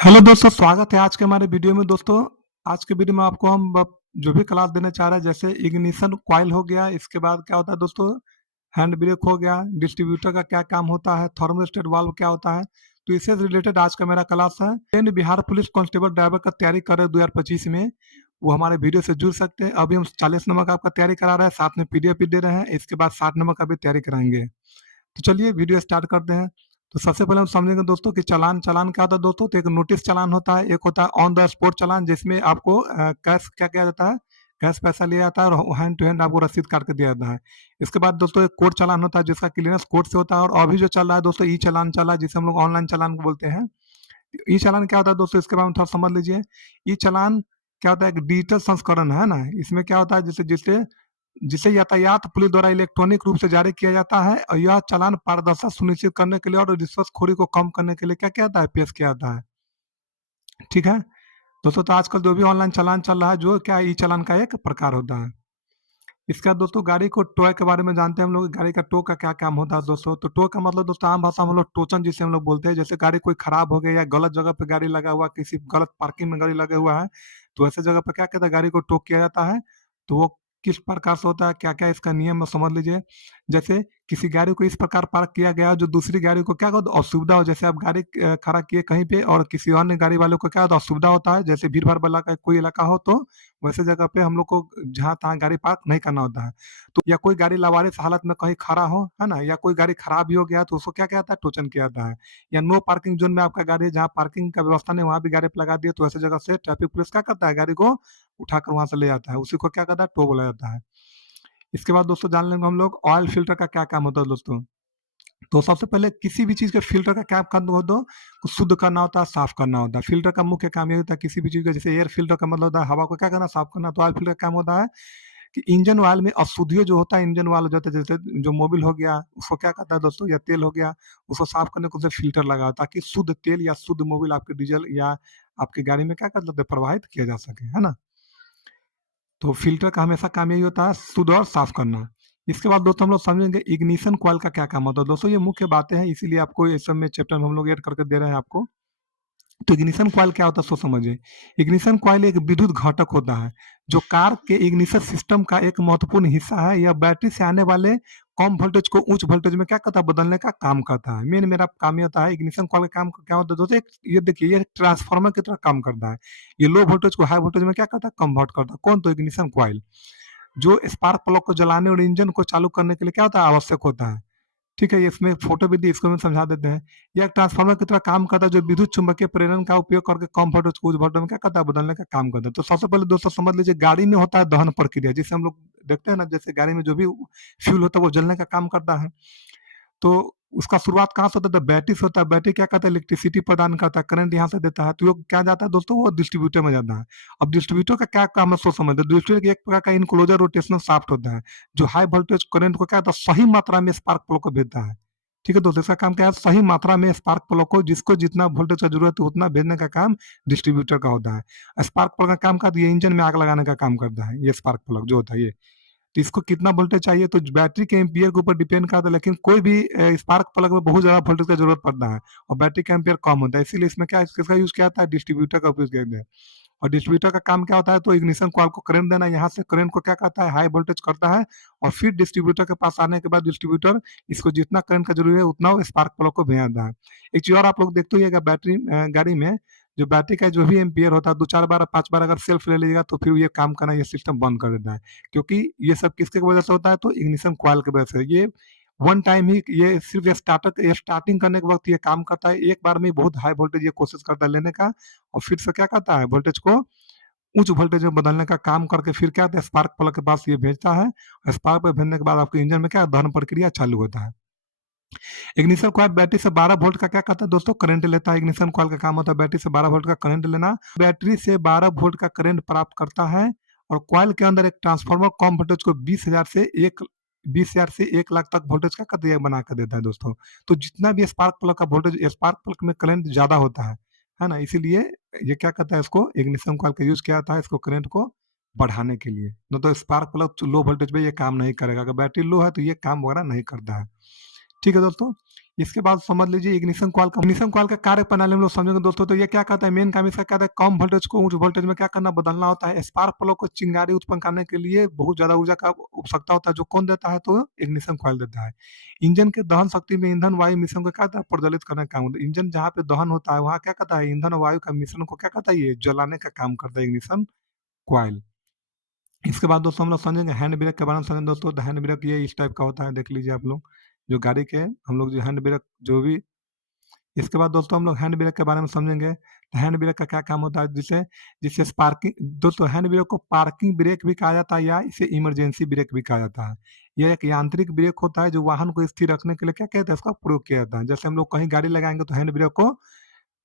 Hello दोस्तों, स्वागत है आज के हमारे वीडियो में। दोस्तों, आज के वीडियो में आपको हम जो भी क्लास देना चाह रहे हैं, जैसे इग्निशन कॉइल हो गया, इसके बाद क्या होता है दोस्तों, हैंड ब्रेक हो गया, डिस्ट्रीब्यूटर का क्या काम होता है, थर्मोस्टेट वाल्व क्या होता है, तो इससे रिलेटेड आज का मेरा क्लास है। बिहार पुलिस कांस्टेबल ड्राइवर का तैयारी कर रहे हैं 2025 में, वो हमारे वीडियो से जुड़ सकते हैं। अभी हम 40 नंबर का आपका तैयारी करा रहे हैं, साथ में पीडीएफ भी दे रहे हैं। इसके बाद 60 नंबर का भी तैयारी कराएंगे। तो चलिए वीडियो स्टार्ट करते हैं। तो सबसे पहले हम समझेंगे दोस्तों कि चालान चालान क्या होता है दोस्तों। तो एक नोटिस चालान होता है, एक होता है ऑन द स्पॉट चालान, जिसमें आपको कैश क्या किया जाता है, कैश पैसा लिया जाता है और हैंड टू हैंड आपको रसीद काट के दिया जाता है। इसके बाद दोस्तों एक कोर्ट चालान होता है, जिसका क्लियरेंस कोर्ट से होता है। और अभी जो चल रहा है दोस्तों, ई चालान चल रहा है, जिसे हम लोग ऑनलाइन चालान बोलते हैं। ई चालान क्या होता है दोस्तों, इसके बारे में थोड़ा समझ लीजिए। ई चालान क्या होता है, एक डिजिटल संस्करण है ना। इसमें क्या होता है, जिसे जिसे जिसे यातायात पुलिस द्वारा इलेक्ट्रॉनिक रूप से जारी किया जाता है, और यह चालान पारदर्शिता सुनिश्चित करने के लिए और रिश्वतखोरी को कम करने के लिए क्या किया जाता है, पेश किया जाता है। ठीक है दोस्तों, तो आजकल जो भी ऑनलाइन चालान चल रहा है, जो क्या ई चालान का एक प्रकार होता है। इसके बाद दोस्तों गाड़ी को टो के बारे में जानते हैं हम लोग। गाड़ी का टो का क्या काम होता है दोस्तों। तो टो का मतलब दोस्तों आम भाषा में हम लोग टोचन जिसे हम लोग बोलते हैं। जैसे गाड़ी कोई खराब हो गया या गलत जगह पे गाड़ी लगा हुआ, किसी गलत पार्किंग में गाड़ी लगा हुआ है, तो ऐसे जगह पे क्या कहता है, गाड़ी को टो किया जाता है। तो वो किस प्रकार से होता है, क्या क्या इसका नियम है, समझ लीजिए। जैसे किसी गाड़ी को इस प्रकार पार्क किया गया जो दूसरी गाड़ी को क्या होता है, असुविधा हो। जैसे आप गाड़ी खड़ा किए कहीं पे और किसी अन्य गाड़ी वालों को क्या होता है, असुविधा होता है। जैसे भीड़ भाड़ वाला का कोई इलाका हो, तो वैसे जगह पे हम लोग को जहाँ तहाँ गाड़ी पार्क नहीं करना होता है। तो या कोई गाड़ी लावारिस हालत में कहीं खड़ा हो, है ना, या कोई गाड़ी खराब भी हो गया, तो उसको क्या कहता है, टोचन किया जाता है। या नो पार्किंग जोन में आपका गाड़ी है, जहाँ पार्किंग का व्यवस्था नहीं, वहाँ भी गाड़ी पे लगा दिए, तो ऐसे जगह से ट्रैफिक पुलिस क्या करता है, गाड़ी को उठाकर वहां से ले जाता है। उसी को क्या कहता है, टो बोला जाता है। इसके बाद दोस्तों जान लेंगे हम लोग ऑयल फिल्टर का क्या काम होता है दोस्तों। तो सबसे पहले किसी भी चीज के फिल्टर का क्या काम होता है, शुद्ध करना होता है, साफ करना होता है। फिल्टर का मुख्य काम ये होता है, किसी भी चीज का, जैसे एयर फिल्टर का मतलब होता है हवा को क्या करना, साफ करना। तो ऑयल फिल्टर का काम होता है कि इंजन ऑयल में अशुद्धियों जो होता है, इंजन ऑयल जो होता है, जैसे जो मोबिल हो गया, उसको क्या कहता है दोस्तों, या तेल हो गया, उसको साफ करने को उसे फिल्टर लगा, ताकि शुद्ध तेल या शुद्ध मोबिल आपके डीजल या आपकी गाड़ी में क्या कर सकते हैं, प्रवाहित किया जा सके, है ना। तो फिल्टर का हमेशा काम यही होता है, शुद्ध और साफ करना। इसके बाद दोस्तों हम लोग समझेंगे इग्निशन कॉइल का क्या काम होता है। दोस्तों ये मुख्य बातें हैं, इसीलिए आपको इस सब में चैप्टर में हम लोग ऐड करके दे रहे हैं आपको। तो इग्निशन कॉइल क्या होता है, सो समझिए। इग्निशन कॉइल एक विद्युत घटक होता है, जो कार के इग्निशन सिस्टम का एक महत्वपूर्ण हिस्सा है। यह बैटरी से आने वाले कम वोल्टेज को उच्च वोल्टेज में क्या करता है, बदलने का काम करता है। मेन मेरा काम ये होता है, इग्निशन कॉइल का काम क्या होता है दोस्तों, ये देखिए, ये ट्रांसफार्मर की तरह काम करता है। ये लो वोल्टेज को हाई वोल्टेज में क्या करता है, कन्वर्ट करता है। कौन, तो इग्निशन कॉइल, जो स्पार्क प्लग को जलाने और इंजन को चालू करने के लिए क्या होता है, आवश्यक होता है। ठीक है, इसमें फोटो भी दी, इसको हम समझा देते हैं। यह ट्रांसफार्मर की तरह काम करता है, जो विद्युत चुंबकीय प्रेरण का उपयोग करके कम वोल्टेज को उच्च वोल्टेज में क्या करता है, बदलने का काम करता है। तो सबसे पहले दोस्तों समझ लीजिए, गाड़ी में होता है दहन प्रक्रिया, जिसे हम लोग देखते हैं ना, जैसे गाड़ी में जो भी फ्यूल होता है वो जलने का काम करता है। तो उसका शुरुआत कहाँ से होता है, तो बैटरी से होता है। बैटरी क्या करता है, इलेक्ट्रिसिटी प्रदान करता है, करंट यहाँ से देता है। तो वो क्या जाता है दोस्तों, वो डिस्ट्रीब्यूटर में जाता है। अब डिस्ट्रीब्यूटर का क्या काम है, सो समझते हैं। डिस्ट्रीब्यूटर एक प्रकार का इनक्लोजर रोटेशनल शाफ्ट होता है, जो हाई वोल्टेज करंट को क्या होता है, सही मात्रा में स्पार्क प्लग को भेजता है। ठीक है दोस्तों, इसका काम क्या है, सही मात्रा में स्पार्क प्लग को, जिसको जितना वोल्टेज का जरूरत है उतना भेजने का काम डिस्ट्रीब्यूटर का होता है। स्पार्क प्लग का काम का, ये इंजन में आग लगाने का काम करता है, ये स्पार्क प्लग जो होता है ये। तो इसको कितना वोल्टेज चाहिए, तो बैटरी के एम्पियर के ऊपर डिपेंड करता है। लेकिन कोई भी स्पार्क प्लग में बहुत ज्यादा वोल्टेज का जरूरत पड़ता है, और बैटरी का एम्पियर कम होता है, इसीलिए इसमें क्या किसका यूज किया जाता है, डिस्ट्रीब्यूटर का उपयोग किया जाता है। और डिस्ट्रीब्यूटर का काम क्या होता है, तो इग्निशन कॉइल को करंट देना, यहाँ से करंट को क्या करता है, हाई वोल्टेज करता है, और फिर डिस्ट्रीब्यूटर के पास आने के बाद डिस्ट्रीब्यूटर इसको जितना करंट का जरूरी है उतना वो स्पार्क प्लग को भेजा है। एक चीज और आप लोग देखते होइएगा, बैटरी गाड़ी में जो बैटरी का जो भी एम्पियर होता है, 2 4 बार 5 बार अगर सेल्फ ले लीजिएगा, तो फिर ये काम करना, ये सिस्टम बंद कर देता है। क्योंकि ये सब किसके वजह से होता है, तो इग्निशन कॉइल की वजह से। ये वन टाइम ही, ये सिर्फ स्टार्टिंग करने के वक्त ये काम करता है। एक बार में बहुत हाई वोल्टेज ये कोशिश करता है लेने का, और फिर से क्या करता है, वोल्टेज को उच्च वोल्टेज में बदलने का काम करके फिर क्या होता है, स्पार्क प्लग के पास ये भेजता है। स्पार्क प्लग भेजने के बाद आपके इंजन में क्या दहन प्रक्रिया चालू होता है। इग्निशन कॉइल बैटरी से 12 वोल्ट का क्या करता है दोस्तों, करंट लेता है। इग्निशन कॉइल का काम होता है बैटरी से 12 वोल्ट का करंट लेना। बैटरी से 12 वोल्ट का करंट प्राप्त करता है, और कॉइल के अंदर एक ट्रांसफार्मर कम वोल्टेज को 20,000 से 1 लाख तक वोल्टेज का कर बना कर देता है दोस्तों। तो जितना भी स्पार्क प्लग का वोल्टेज, स्पार्क प्लग में करंट ज्यादा होता है ना, इसीलिए ये क्या करता है, इसको इग्निशन कॉइल का यूज किया जाता है, इसको करंट को बढ़ाने के लिए। न तो स्पार्क प्लग लो वोल्टेज पे ये काम नहीं करेगा। अगर बैटरी लो है तो ये काम वगैरह नहीं करता है। ठीक है दोस्तों, इसके बाद समझ लीजिए इग्निशन कॉइल का कार्य प्रणाली हम लोग समझेंगे दोस्तों। तो ये क्या करता है, मेन काम इसका क्या है, कम वोल्टेज को उच्च वोल्टेज में क्या करना, बदलना होता है। स्पार्क प्लग को चिंगारी उत्पन्न करने के लिए बहुत ज्यादा ऊर्जा का आवश्यकता होता है, जो कौन देता है, तो इग्निशन कॉइल देता है। इंजन के दहन शक्ति में ईंधन वायु मिश्रण को क्या करता है, प्रज्वलित करने का काम होता है। इंजन जहाँ पे दहन होता है वहाँ क्या करता है, ईंधन और वायु का मिश्रण को क्या करता है, ये जलाने का काम करता है इग्निशन कॉइल। इसके बाद दोस्तों हम लोग समझेंगे हैंड ब्रेक के बारे में समझेंगे दोस्तों। तो हैंड ब्रेक ये इस टाइप का होता है, देख लीजिए आप लोग, जो गाड़ी के हम लोग जो हैंड ब्रेक जो भी। इसके बाद दोस्तों हम लोग हैंड ब्रेक के बारे में समझेंगे। तो हैंड ब्रेक का क्या काम होता है, जिसे जिससे पार्किंग, दोस्तों हैंड ब्रेक को पार्किंग ब्रेक भी कहा जाता है या इसे इमरजेंसी ब्रेक भी कहा जाता है। यह एक यांत्रिक ब्रेक होता है जो वाहन को स्थिर रखने के लिए क्या कहते हैं, इसका प्रयोग किया जाता है। जैसे हम लोग कहीं गाड़ी लगाएंगे तो हैंड ब्रेक को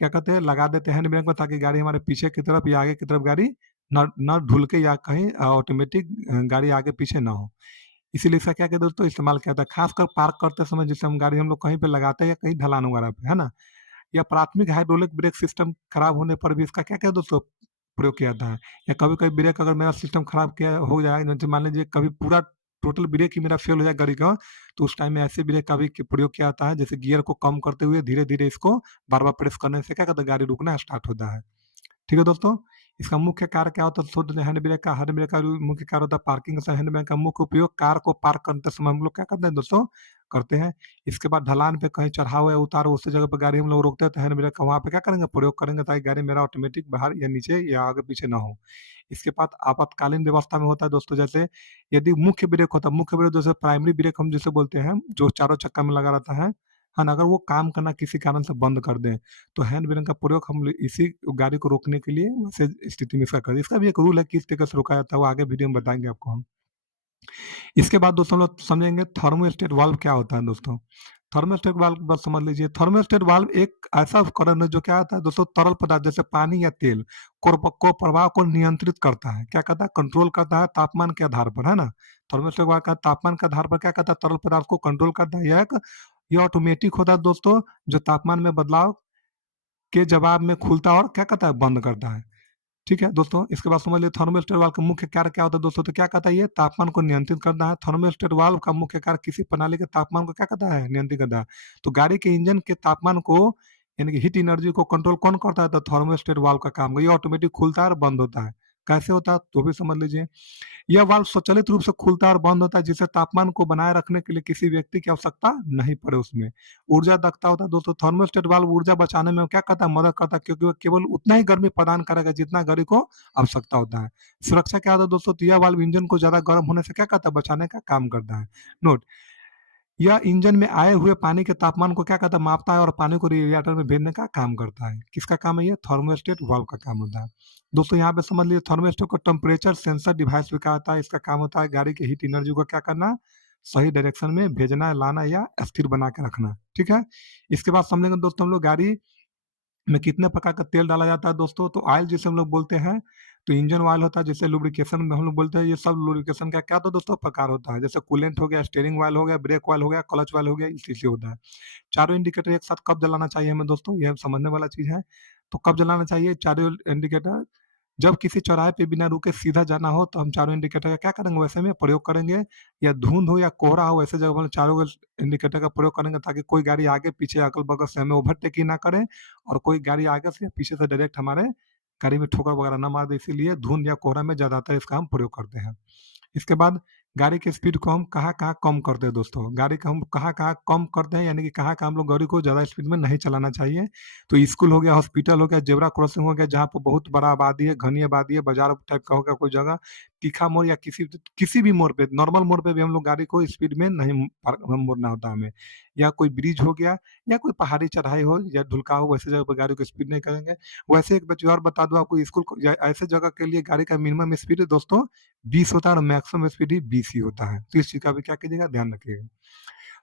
क्या कहते हैं, लगा देते हैं हैंड ब्रेक में, ताकि गाड़ी हमारे पीछे की तरफ या आगे की तरफ गाड़ी न ढुल के या कहीं ऑटोमेटिक गाड़ी आगे पीछे ना हो। इसीलिए इसका क्या कहते हैं दोस्तों, इस्तेमाल किया जाता है खासकर पार्क करते समय, जिससे हम गाड़ी हम लोग कहीं पे लगाते हैं या कहीं ढलान वगैरह पे, है ना। या प्राथमिक हाइड्रोलिक ब्रेक सिस्टम खराब होने पर भी इसका क्या क्या दोस्तों प्रयोग किया जाता है। या कभी कभी ब्रेक अगर मेरा सिस्टम खराब किया हो जाए, जैसे मान लीजिए कभी पूरा टोटल ब्रेक ही मेरा फेल हो जाए गाड़ी का, तो उस टाइम में ऐसे ब्रेक का भी प्रयोग किया जाता है, जैसे गियर को कम करते हुए धीरे धीरे इसको बार बार प्रेस करने से क्या कहता है, गाड़ी रुकना स्टार्ट होता है। ठीक है दोस्तों, इसका मुख्य कार्य क्या होता है, शुद्ध हैंड ब्रेक का मुख्य कार्य होता है पार्किंग का। हैंड ब्रेक का मुख्य उपयोग कार को पार्क करते समय हम लोग क्या करते हैं दोस्तों, करते हैं। इसके बाद ढलान पे कहीं चढ़ाव या उतार उस जगह पे गाड़ी हम लोग रोकते हैं, तो हैंड ब्रेक का वहाँ पे क्या करेंगे, प्रयोग करेंगे, ताकि गाड़ी मेरा ऑटोमेटिक बाहर या नीचे या आगे पीछे ना हो। इसके बाद आपातकालीन व्यवस्था में होता है दोस्तों, जैसे यदि मुख्य ब्रेक होता है, मुख्य ब्रेक जैसे प्राइमरी ब्रेक हम जिसे बोलते हैं, जो चारों चक्का में लगा रहता है ना, अगर वो काम करना किसी कारण से बंद कर दें, तो हैंड ब्रेक का प्रयोग हम इसी गाड़ी को रोकने के लिए वैसे स्थिति में इसका करें। इसका भी एक रूल है, किस तरीके से रोका जाता है, वो आगे वीडियो में बताएंगे आपको हम। इसके बाद दोस्तों हम लोग समझेंगे थर्मोस्टेट वाल्व क्या होता है दोस्तों। थर्मोस्टेट वाल्व बस समझ लीजिए, थर्मोस्टेट वाल्व एक ऐसा उपकरण है जो क्या होता है दोस्तों, तरल पदार्थ जैसे पानी या तेल को प्रवाह को नियंत्रित करता है, क्या करता है, कंट्रोल करता है तापमान के आधार पर, है ना। थर्मोस्टेट वाल्व का तापमान के आधार पर क्या करता है, तरल पदार्थ को कंट्रोल करता है। यह ऑटोमेटिक होता है दोस्तों, जो तापमान में बदलाव के जवाब में खुलता है और क्या करता है, बंद करता है। ठीक है दोस्तों, इसके बाद समझ लीजिए थर्मोस्टेट वाल्व का मुख्य कार्य क्या होता है दोस्तों। तो क्या कहता है, ये तापमान को नियंत्रित करना है। थर्मोस्टेट वाल्व का मुख्य कार्य किसी प्रणाली के तापमान को क्या करता है, नियंत्रित करता है। तो गाड़ी के इंजन के तापमान को, यानी कि हीट एनर्जी को कंट्रोल कौन करता है, तो थर्मोस्टेट वाल्व का काम। ये ऑटोमेटिक खुलता है और बंद होता है। कैसे होता है तो भी समझ लीजिए। यह वाल्व स्वचालित रूप से खुलता और बंद होता है, जिससे तापमान को बनाए रखने के लिए किसी व्यक्ति की आवश्यकता नहीं पड़े उसमें। ऊर्जा दक्षता होता है दोस्तों, थर्मोस्टेट वाल्व ऊर्जा बचाने में क्या करता है, मदद करता है, क्योंकि वो केवल उतना ही गर्मी प्रदान करेगा जितना गाड़ी को आवश्यकता होता है। सुरक्षा क्या होता है दोस्तों, तो यह वाल्व इंजन को ज्यादा गर्म होने से क्या करता है, बचाने का काम करता है। नोट, यह इंजन में आए हुए पानी के तापमान को क्या करता है, मापता है और पानी को रेडिएटर में भेजने का काम करता है। किसका काम है, ये थर्मोस्टेट वाल्व का काम होता है। दोस्तों यहाँ पे समझ लीजिए थर्मोस्टेट को टेम्परेचर सेंसर डिवाइस भी कहा जाता है। इसका काम होता है गाड़ी की हीट एनर्जी को क्या करना, सही डायरेक्शन में भेजना, लाना या स्थिर बना के रखना। ठीक है, इसके बाद समझेंगे दोस्तों हम लोग गाड़ी में कितने प्रकार का तेल डाला जाता है दोस्तों। तो ऑयल जिसे हम लोग बोलते हैं, तो इंजन ऑयल होता है, जिसे लुब्रिकेशन में हम लोग बोलते हैं। ये सब लुब्रिकेशन का क्या तो दोस्तों प्रकार होता है, जैसे कूलेंट हो गया, स्टीयरिंग ऑयल हो गया, ब्रेक ऑयल हो गया, क्लच ऑयल हो गया, इस चीज से होता है। चारों इंडिकेटर एक साथ कब जलाना चाहिए हमें दोस्तों, यह समझने वाला चीज है। तो कब जलाना चाहिए चारों इंडिकेटर, जब किसी चौराहे पे बिना रुके सीधा जाना हो, तो हम चारों इंडिकेटर का क्या करेंगे, वैसे में प्रयोग करेंगे। या धुंध हो या कोहरा हो, ऐसे जगह पर चारों इंडिकेटर का प्रयोग करेंगे, ताकि कोई गाड़ी आगे पीछे अगल बगल से हमें ओवरटेक ही ना करे, और कोई गाड़ी आगे से या पीछे से डायरेक्ट हमारे गाड़ी में ठोकर वगैरह ना मार दे। इसीलिए धुंध या कोहरा में ज्यादातर इसका हम प्रयोग करते हैं। इसके बाद गाड़ी की स्पीड को हम कहाँ-कहाँ कम करते हैं दोस्तों। गाड़ी को हम कहाँ-कहाँ कम करते हैं, यानी कि कहाँ-कहाँ हम लोग गाड़ी को ज़्यादा स्पीड में नहीं चलाना चाहिए। तो स्कूल हो गया, हॉस्पिटल हो गया, ज़ेब्रा क्रॉसिंग हो गया, जहाँ पे बहुत बड़ा आबादी है, घनी आबादी है, बाज़ार टाइप का हो गया कोई जगह, तीखा मोड़ या किसी भी मोड़ पे, नॉर्मल मोड़ पे भी हम लोग गाड़ी को स्पीड में नहीं मोड़ना होता हमें। या कोई ब्रिज हो गया, या कोई पहाड़ी चढ़ाई हो या ढुलका हो, वैसे जगह पे गाड़ी को स्पीड नहीं करेंगे। वैसे एक बात और बता दूँ आपको, स्कूल को या ऐसे जगह के लिए गाड़ी का मिनिमम स्पीड है दोस्तों 20 होता है और मैक्सिमम स्पीड ही 20 ही होता है। तो इस चीज़ का भी क्या कीजिएगा, ध्यान रखिएगा।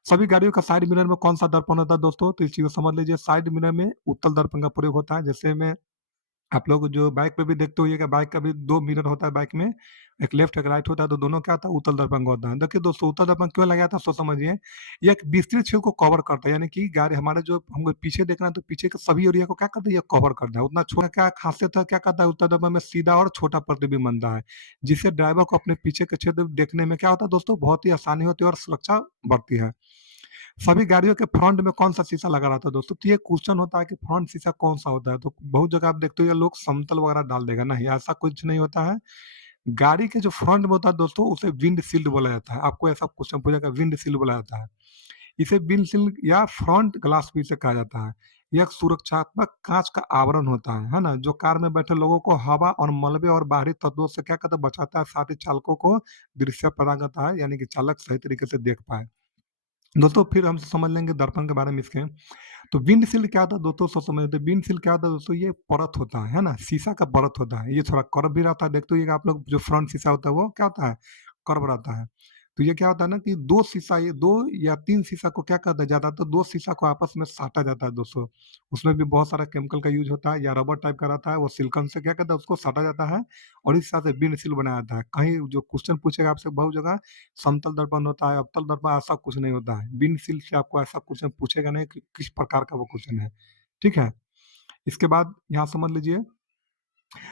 सभी गाड़ियों का साइड मिरर में कौन-सा दर्पण होता है दोस्तों, तो इस चीज़ को समझ लीजिए। साइड मिरर में उत्तल दर्पण का प्रयोग होता है। जैसे में आप लोग जो बाइक पे भी देखते होइएगा, बाइक का भी 2 मिरर होता है बाइक में, एक लेफ्ट एक राइट होता है, तो दोनों क्या होता है, उत्तल दर्पण का होता है। देखिए दोस्तों, उत्तल दर्पण क्यों लगाया था सो समझिए। ये एक विस्तृत क्षेत्र को कवर करता है, यानी कि गाड़ी हमारे जो हमको पीछे देखना है, तो पीछे के सभी एरिया को क्या करता है, ये कवर करता है। उतना छोटा क्या खासियत है, क्या करता है, उत्तल दर्पण में सीधा और छोटा प्रतिबिंब बनता है, जिससे ड्राइवर को अपने पीछे के क्षेत्र देखने में क्या होता है दोस्तों, बहुत ही आसानी होती है और सुरक्षा बढ़ती है। सभी गाड़ियों के फ्रंट में कौन-सा शीशा लगा रहता है दोस्तों? तो ये क्वेश्चन होता है कि फ्रंट शीशा कौन-सा होता है? तो बहुत जगह आप देखते हो ये लोग समतल वगैरह डाल देगा, नहीं ऐसा कुछ नहीं होता है। गाड़ी के जो फ्रंट में होता है दोस्तों उसे विंडशील्ड बोला जाता है। आपको ऐसा क्वेश्चन पूछेगा विंडशील्ड बोला जाता है। इसे विंडशील्ड या फ्रंट ग्लास भी इसे कहा जाता है। यह एक सुरक्षात्मक काँच का आवरण होता है ना? जो कार में बैठे लोगों को हवा और मलबे और बाहरी तत्वों से क्या कहता है बचाता है, साथ ही चालकों को दृश्य प्रदान करता है, यानी कि चालक सही तरीके से देख पाए। दोस्तों फिर हम समझ लेंगे दर्पण के बारे में इसके। तो विंडशील्ड क्या होता है दोस्तों सब समझते हैं। विंडशील्ड क्या होता है दोस्तों? ये परत होता है ना? शीशा का परत होता है। ये थोड़ा कर्व भी रहता है, देखते होइएगा आप लोग जो फ्रंट शीशा होता है वो क्या होता है? कर्व रहता है। तो ये क्या होता है ना कि 2 शीशा ये 2 या 3 शीशा को क्या कहते हैं ज़्यादातर 2 शीशा को आपस में साटा जाता है दोस्तों। उसमें भी बहुत सारा केमिकल का यूज़ होता है या रबर टाइप का रहता है, वो सिलिकॉन से क्या कहते हैं उसको साटा जाता है और इस हिसाब से विंडशील्ड बनाया जाता है। कहीं जो क्वेश्चन पूछेगा आपसे बहुत जगह समतल दर्पण होता है, अवतल दर्पण ऐसा कुछ नहीं होता है। विंडशील्ड से आपको ऐसा क्वेश्चन पूछेगा नहीं कि किस प्रकार का वो क्वेश्चन है। ठीक है? इसके बाद यहाँ समझ लीजिए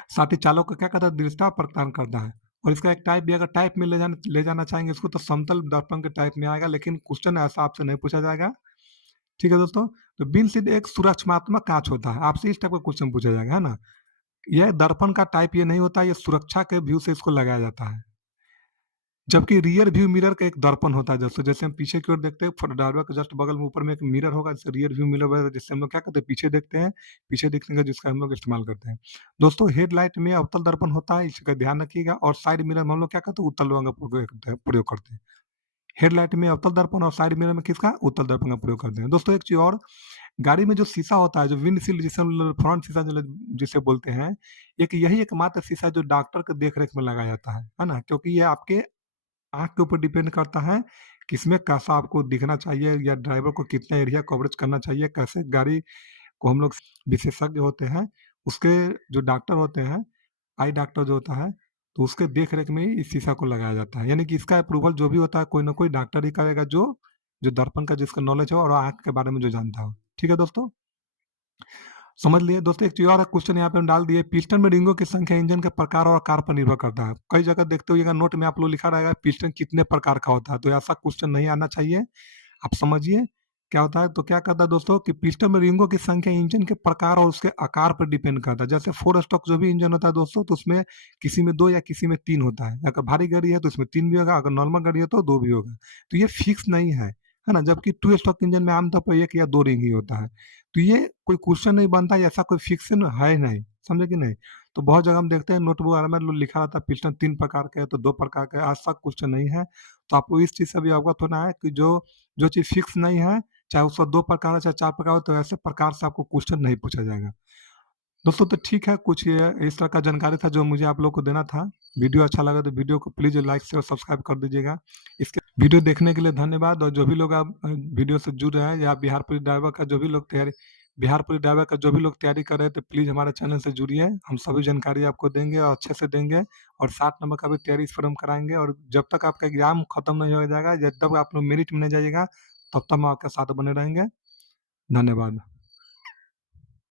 साथ ही चालक को क्या करता है दृढ़ता प्रदान करता है और इसका एक टाइप भी अगर टाइप में ले जाना चाहेंगे इसको तो समतल दर्पण के टाइप में आएगा लेकिन क्वेश्चन ऐसा आपसे नहीं पूछा जाएगा। ठीक है दोस्तों? तो विंडशील्ड एक सुरक्षात्मक कांच होता है। आपसे इस टाइप का क्वेश्चन पूछा जाएगा, है ना? यह दर्पण का टाइप ये नहीं होता, ये सुरक्षा के व्यू से इसको लगाया जाता है। जबकि रियर व्यू मिरर का एक दर्पण होता है दोस्तों, जैसे हम पीछे की ओर देखते हैं ड्राइवर के जस्ट बगल में ऊपर में एक मिरर होगा जिससे रियर व्यू मिरर वगैरह जिससे हम लोग क्या करते हैं पीछे देखते हैं, पीछे देखने का जिसका हम लोग इस्तेमाल करते हैं। दोस्तों हेडलाइट में अवतल दर्पण होता है, इसका ध्यान रखिएगा और साइड मिरर में हम लोग क्या करते हैं उत्तल दर्पण का प्रयोग करते हैं। हेडलाइट में अवतल दर्पण और साइड मिरर में किसका उत्तल दर्पण का प्रयोग करते हैं। दोस्तों एक चीज और गाड़ी में जो शीशा होता है जो विंडशील्ड जिसे हम लोग फ्रंट शीशा जिसे बोलते हैं, एक यही एकमात्र शीशा है जो डॉक्टर के देख रेख में लगाया जाता है ना? क्योंकि ये आपके आँख के ऊपर डिपेंड करता है, किसमें कैसा आपको दिखना चाहिए या ड्राइवर को कितना एरिया कवरेज करना चाहिए, कैसे गाड़ी को हम लोग विशेषज्ञ होते हैं, उसके जो डॉक्टर होते हैं, आई डॉक्टर जो होता है, तो उसके देख-रेख में ही इस शीशा को लगाया जाता है। यानी कि इसका अप्रूवल जो भी होता है, कोई ना कोई डॉक्टर ही करेगा जो जो दर्पण का जिसका नॉलेज हो और आँख के बारे में जो जानता हो। ठीक है दोस्तों? समझ लिए दोस्तों एक चीज और क्वेश्चन यहाँ पे हम डाल दिए पिस्टन में रिंगों की संख्या इंजन के प्रकार और आकार पर निर्भर करता है। कई जगह देखते होइएगा नोट में आप लोग लिखा रहेगा पिस्टन कितने प्रकार का होता है तो ऐसा क्वेश्चन नहीं आना चाहिए। आप समझिए क्या होता है तो क्या करता है दोस्तों कि पिस्टन में रिंगों की संख्या इंजन के प्रकार और उसके आकार पर डिपेंड करता है। जैसे 4 स्ट्रोक जो भी इंजन होता है दोस्तों तो उसमें किसी में 2 या किसी में 3 होता है। अगर भारी गाड़ी है तो उसमें 3 भी होगा, अगर नॉर्मल गाड़ी है तो 2 भी होगा। तो ये फिक्स नहीं है ना? जबकि 2 स्ट्रोक इंजन में आमतौर पर 1 या 2 रिंग ही होता है। तो ये कोई क्वेश्चन नहीं बनता, ऐसा कोई फिक्शन है नहीं, समझे कि नहीं? तो बहुत जगह हम देखते हैं नोटबुक वगैरह में लिखा रहता है पिस्टन 3 प्रकार के है तो 2 प्रकार के है, ऐसा क्वेश्चन नहीं है। तो आपको इस चीज़ से भी अवगत होना है कि जो जो चीज़ फिक्स नहीं है, चाहे उसका 2 प्रकार हो, चाहे 4 प्रकार हो, तो ऐसे प्रकार से आपको क्वेश्चन नहीं पूछा जाएगा। दोस्तों तो ठीक है, कुछ ये इस तरह का जानकारी था जो मुझे आप लोग को देना था। वीडियो अच्छा लगा तो वीडियो को प्लीज़ लाइक, शेयर, सब्सक्राइब कर दीजिएगा। इसके वीडियो देखने के लिए धन्यवाद और जो भी लोग आप वीडियो से जुड़ रहे हैं या बिहार पुलिस ड्राइवर का जो भी लोग तैयारी कर रहे हैं तो प्लीज़ हमारे चैनल से जुड़िए। हम सभी जानकारी आपको देंगे और अच्छे से देंगे और 60 नंबर का भी तैयारी इस पर हम कराएँगे और जब तक आपका एग्ज़ाम खत्म नहीं हो जाएगा, जब तक आप लोग मेरिट में नहीं जाइएगा, तब तक हम आपके साथ बने रहेंगे। धन्यवाद।